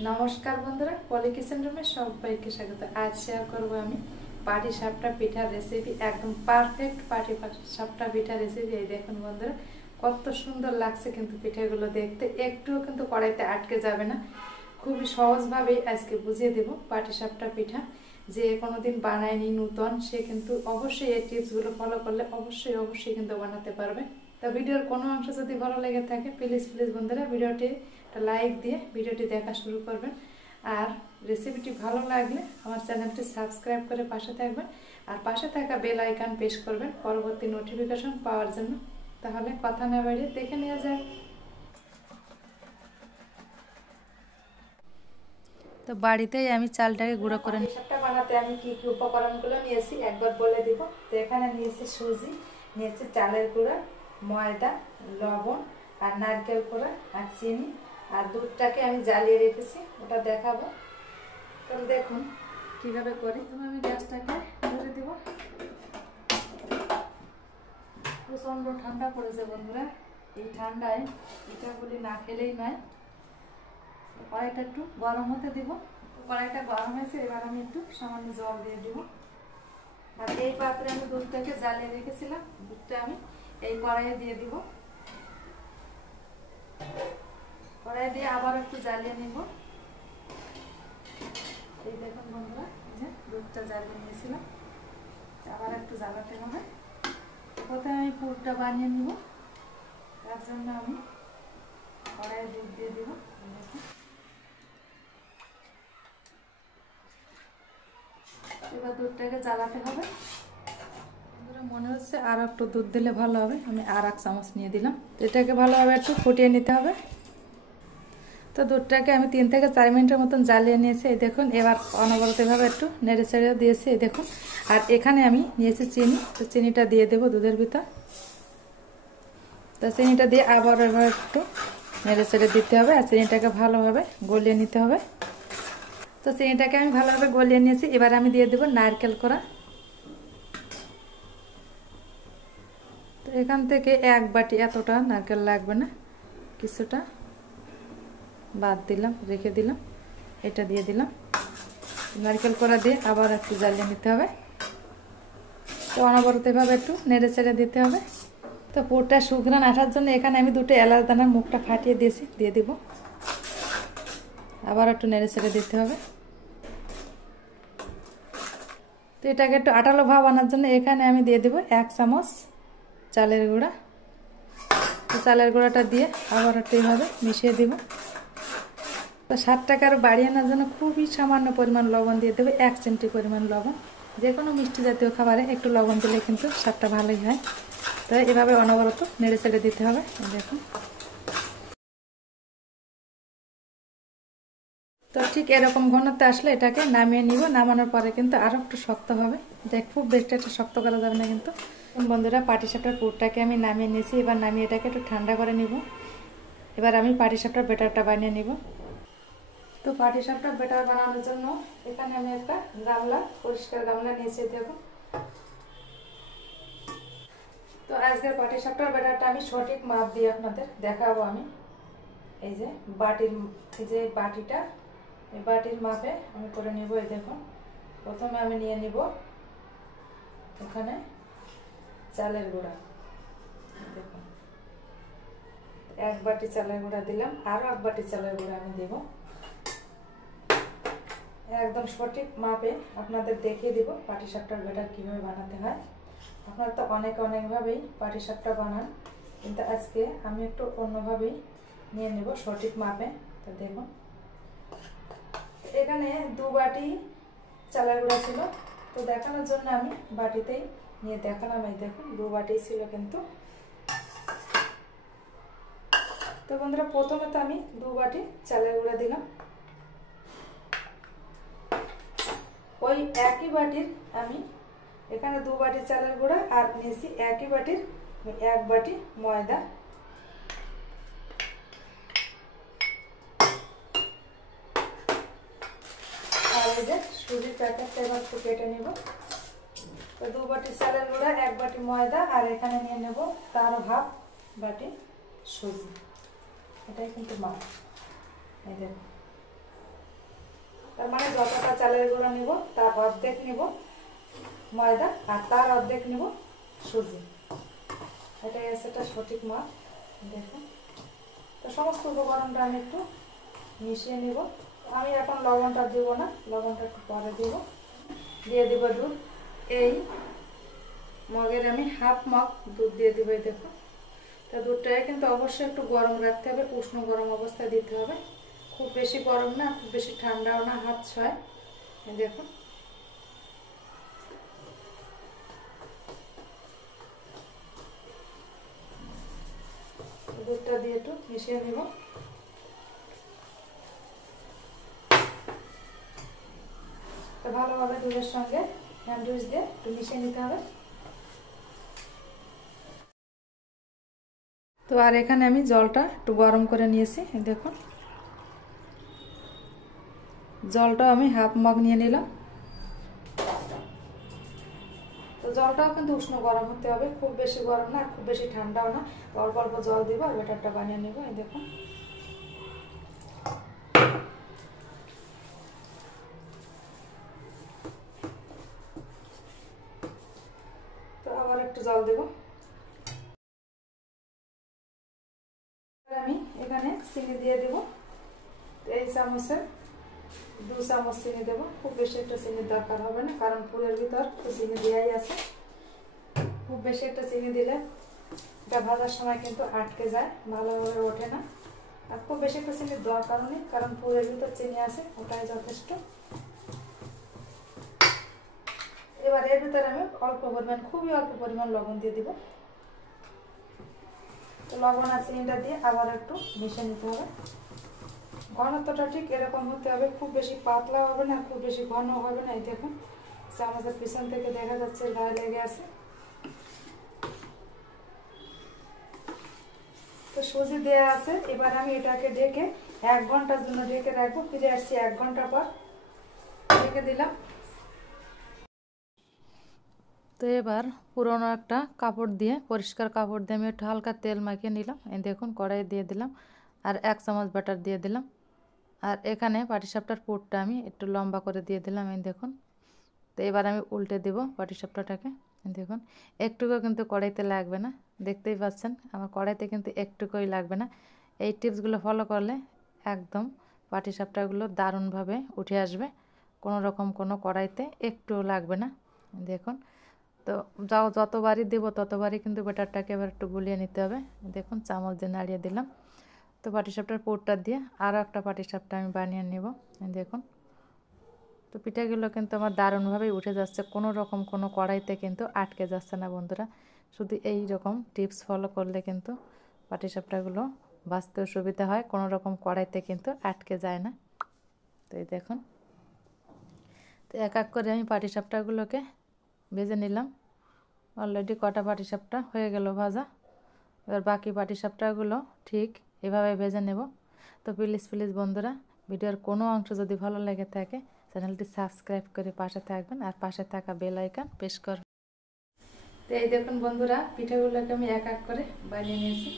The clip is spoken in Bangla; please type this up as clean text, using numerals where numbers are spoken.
নমস্কার বন্ধুরা, পলি কিচেন রুমে সবাইকে স্বাগত। আজ শেয়ার করবো আমি পাটি সাপটা পিঠার রেসিপি। একদম পারফেক্ট পাটি সাপটা পিঠার রেসিপি। এই দেখুন বন্ধুরা, কত সুন্দর লাগছে কিন্তু পিঠাগুলো দেখতে, একটুও কিন্তু কড়াইতে আটকে যাবে না। খুবই সহজভাবেই আজকে বুঝিয়ে দেব পাটি সাপটা পিঠা। যে কোনোদিন বানায়নি নূতন, সে কিন্তু অবশ্যই এই টিপসগুলো ফলো করলে অবশ্যই কিন্তু বানাতে পারবে। তো ভিডিওর কোনো অংশ যদি ভালো লেগে থাকে প্লিজ বন্ধুরা ভিডিওটি একটা লাইক দিয়ে ভিডিওটি দেখা শুরু করবেন। আর রেসিপিটি ভালো লাগলে আমার চ্যানেলটি সাবস্ক্রাইব করে পাশে থাকবেন, আর পাশে থাকা বেল আইকন প্রেস করবেন পরবর্তী নোটিফিকেশন পাওয়ার জন্য। তাহলে কথা না বাড়িয়ে দেখে নেওয়া যায়। তো বাড়িতেই আমি চালটাকে গুঁড়ো করে হিসাবটা বানাতে আমি কি কি উপকরণগুলো নিয়েছি একবার বলে দিব। তো এখানে নিয়েছি সুজি, নিয়েছি চালের গুঁড়া, ময়দা, লবণ আর নারকেল কোড়া আর চিনি, আর দুধটাকে আমি জ্বালিয়ে রেখেছি, ওটা দেখাবো। তাহলে দেখুন কিভাবে করি। তবে আমি গ্যাসটাকে ধরে দিব। প্রচণ্ড ঠান্ডা পড়েছে বন্ধুরা, এই ঠান্ডায় পিঠাগুলি না খেলেই নয়। কড়াইটা একটু গরম হতে দিব। কড়াইটা গরম হয়েছে, এবার আমি একটু সামান্য জল দিয়ে দিব। আর এই পাত্রে আমি দুধটাকে জ্বালিয়ে রেখেছিলাম, দুধটা আমি এই কড়াইয়ে দিয়ে দিব। কড়াই দিয়ে আবার একটু জ্বালিয়ে নিব। এই দেখুন বন্ধুরা, এই যে দুধটা জ্বালিয়ে নিয়েছিলাম, আবার একটু জ্বালাতে হবে। প্রথমে আমি পুরটা বানিয়ে নিব, তার জন্য আমি কড়াইয়ে দুধ দিয়ে দিব। দেখুন এবার দুধটাকে জ্বালাতে হবে। মনে হচ্ছে আর একটু দুধ দিলে ভালো হবে, আমি আর 1 চামচ নিয়ে দিলাম। এটাকে ভালোভাবে একটু ফুটিয়ে নিতে হবে। তো দুধটাকে আমি 3 থেকে 4 মিনিটের মতন জ্বালিয়ে নিয়েছি। এই দেখুন, এবার অনবরতভাবে একটু নেড়ে চেড়ে দিয়েছি। এই দেখুন, আর এখানে আমি নিয়েছি চিনি, তো চিনিটা দিয়ে দেবো দুধের ভিতর। তো চিনিটা দিয়ে আবার এবার একটু নেড়ে চেড়ে দিতে হবে, আর চিনিটাকে ভালোভাবে গলিয়ে নিতে হবে। তো চিনিটাকে আমি ভালোভাবে গলিয়ে নিয়েছি, এবার আমি দিয়ে দেবো নারকেল কোড়া। তো এখান থেকে 1 বাটি, এতটা নারকেল লাগবে না, কিছুটা বাদ দিলাম, রেখে দিলাম, এটা দিয়ে দিলাম। নারকেল কোড়া দিয়ে আবার একটু জ্বালিয়ে নিতে হবে। তো অনবরত এভাবে একটু নেড়ে চেড়ে দিতে হবে। তো পুরটা শুকনো আসার জন্য এখানে আমি 2টো এলাচ দানার মুখটা ফাটিয়ে দিয়েছি, দিয়ে দিব। আবার একটু নেড়ে চেড়ে দিতে হবে। তো এটাকে একটু আঠালো ভাব আনার জন্য এখানে আমি দিয়ে দেবো 1 চামচ চালের গুঁড়া। তো চালের গুঁড়াটা দিয়ে আবার একটু এইভাবে মিশিয়ে দিব। তো স্বাদটাকে আরও বাড়িয়ে আনার জন্য খুবই সামান্য পরিমাণ লবণ দিয়ে দেবো, 1 চিমটি পরিমাণ লবণ। যে কোনো মিষ্টি জাতীয় খাবারে একটু লবণ দিলে কিন্তু স্বাদটা ভালোই হয়। তো এভাবে অনবরত নেড়ে চেড়ে দিতে হবে। দেখুন, তো ঠিক এরকম ঘনত্ব আসলে এটাকে নামিয়ে নিব। নামানোর পরে কিন্তু আরও একটু শক্ত হবে, এটা খুব বেশি একটা শক্ত করা যাবে না কিন্তু। বন্ধুরা, পাটিসাপটার পুরটাকে আমি নামিয়ে নিয়েছি, এবার নামিয়ে এটাকে একটু ঠান্ডা করে নিব। এবার আমি পাটিসাপটার ব্যাটারটা বানিয়ে নিব। তো পাটিসাপটার ব্যাটার বানানোর জন্য এখানে আমি একটা গামলা, পরিষ্কার গামলা নিয়েছি। দেখুন, তো আজকের পাটিসাপটার ব্যাটারটা আমি সঠিক মাপ দিয়ে আপনাদের দেখাবো। আমি এই যে বাটির, এই যে বাটিটা, এই বাটির মাপে আমি করে নিব। এই দেখুন, প্রথমে আমি নিয়ে নিব এখানে চালের গুঁড়া। দেখুন, 1 বাটি চালের গুঁড়া দিলাম, আরও 1 বাটি চালের গুঁড়া আমি দেব। একদম সঠিক মাপে আপনাদের দেখিয়ে দিব পাটিসাপটার ব্যাটার কীভাবে বানাতে হয়। আপনারা তো অনেকভাবেই পাটিসাপটা বানান, কিন্তু আজকে আমি একটু অন্যভাবেই নিয়ে নেব সঠিক মাপে। তো দেখুন, এখানে 2 বাটি চালের গুঁড়া ছিল, তো দেখানোর জন্য আমি বাটিতেই নিয়ে দেখালাম। এই দেখুন, 2 বাটি ছিল কিন্তু। তো বন্ধুরা, প্রথমে তো আমি 2 বাটি চালের গুঁড়া দিলাম। ওই একই বাটির আমি এখানে 2 বাটি চালের গুঁড়া আর নিয়েছি একই বাটির 1 বাটি ময়দা। আর এই যে সুজির প্যাকেটটা এবার একটু কেটে নেব। তো 2 বাটি চালের গুঁড়া, 1 বাটি ময়দা, আর এখানে নিয়ে নেব তার হাফ বাটি সুজি। এটাই কিন্তু মাপ। এই দেখুন, তার মানে যতটা চালের গুঁড়ো নিব তার অর্ধেক নিব ময়দা আর তার অর্ধেক নিব সুজি। এটাই আছে এটা সঠিক মাপ। দেখুন, তো সমস্ত উপকরণটা আমি একটু মিশিয়ে নিব। আমি এখন লবণটা দিব না, লবণটা একটু পরে দিব। দিয়ে দিব দুধ। এই মগের আমি হাফ মগ দুধ দিয়ে দিব। দেখুন, তো দুধটাকে কিন্তু অবশ্যই একটু গরম রাখতে হবে, উষ্ণ গরম অবস্থায় দিতে হবে। খুব বেশি গরম না, খুব বেশি ঠান্ডাও না, হাত ছয়। দেখুন, দুধটা দিয়ে একটু মিশিয়ে নিব। তো ভালোভাবে দুধের সঙ্গে হ্যান্ড উইচ দিয়ে একটু মিশিয়ে নিতে হবে। তো আর এখানে আমি জলটা একটু গরম করে নিয়েছি। দেখুন, জলটাও আমি হাফ মগ নিয়ে নিলাম। তো জলটাও কিন্তু উষ্ণ গরম হতে হবে, খুব বেশি গরম না, খুব বেশি ঠান্ডাও না। তো অল্প অল্প জল দিব আর ব্যাটারটা বানিয়ে নেব। এই দেখুন, তো আবার একটু জল দেব। আমি এখানে চিনি দিয়ে দেব। এই চামচে 2 চামচ চিনি দেব। খুব বেশি একটা চিনির দরকার হবে না, কারণ পুরের ভিতর তো চিনি দেওয়াই আছে। খুব বেশি একটা চিনি দিলে এটা ভাজার সময় কিন্তু আটকে যায়, ভালোভাবে ওঠে না। আর খুব বেশি একটা চিনির দরকারও নেই, কারণ পুরের ভিতর চিনি আছে, ওটাই যথেষ্ট। এবার এর ভিতরে আমি অল্প পরিমাণ, খুবই অল্প পরিমাণ লবণ দিয়ে দিব। তো লবণ আর চিনিটা দিয়ে আবার একটু মিশিয়ে নিতে হবে। ঘনত্বটা ঠিক এরকম হতে হবে, খুব বেশি পাতলা হবে না, খুব বেশি ঘন হবে না। এই দেখুন, চামচের পিছন থেকে দেখা যাচ্ছে গায়ে লেগে আছে। তো সুজি দেওয়া আছে। এবার আমি এটাকে ঢেকে 1 ঘন্টার জন্য ঢেকে রাখবো। ফিরে আসছি 1 ঘন্টা পর। ঢেকে দিলাম। তো এবার পুরোনো একটা কাপড় দিয়ে, পরিষ্কার কাপড় দিয়ে আমি একটু হালকা তেল মাখিয়ে নিলাম। এই দেখুন, কড়াই দিয়ে দিলাম আর 1 চামচ বাটার দিয়ে দিলাম। আর এখানে পাটিসাপটার পুরটা আমি একটু লম্বা করে দিয়ে দিলাম। এই দেখুন, তো এবার আমি উল্টে দেব পাটিসাপটাটাকে। দেখুন, একটুকুও কিন্তু কড়াইতে লাগবে না, দেখতেই পাচ্ছেন আমার কড়াইতে কিন্তু একটুকুই লাগবে না। এই টিপসগুলো ফলো করলে একদম পাটিসাপটাগুলো দারুণভাবে উঠে আসবে, কোনো রকম কোনো কড়াইতে একটুও লাগবে না। দেখুন, তো যতবারই দেবো ততবারই কিন্তু ব্যাটারটাকে এবার একটু গুলিয়ে নিতে হবে। দেখুন, চামচ দিয়ে নাড়িয়ে দিলাম। তো পাটিসাপটার পুরটা দিয়ে আরও একটা পাটিসাপটা আমি বানিয়ে নেব। দেখুন, তো পিঠাগুলো কিন্তু আমার দারুণভাবেই উঠে যাচ্ছে, কোনো রকম কোনো কড়াইতে কিন্তু আটকে যাচ্ছে না বন্ধুরা। শুধু এই রকম টিপস ফলো করলে কিন্তু পাটিসাপটাগুলো ভাজতেও সুবিধা হয়, কোনো রকম কড়াইতে কিন্তু আটকে যায় না। তো এই দেখুন, তো এক এক করে আমি পাটিসাপটাগুলোকে ভেজে নিলাম। অলরেডি কটা পাটিসাপটা হয়ে গেল ভাজা। এবার বাকি পাটিসাপটাগুলো ঠিক এভাবে ভেজে নেব। তো প্লিজ বন্ধুরা, ভিডিওর কোনো অংশ যদি ভালো লেগে থাকে চ্যানেলটি সাবস্ক্রাইব করে পাশে থাকবেন আর পাশে থাকা বেল আইকন প্রেস করবেন। তো এই দেখুন বন্ধুরা, পিঠাগুলোকে আমি এক এক করে বানিয়ে নিয়েছি।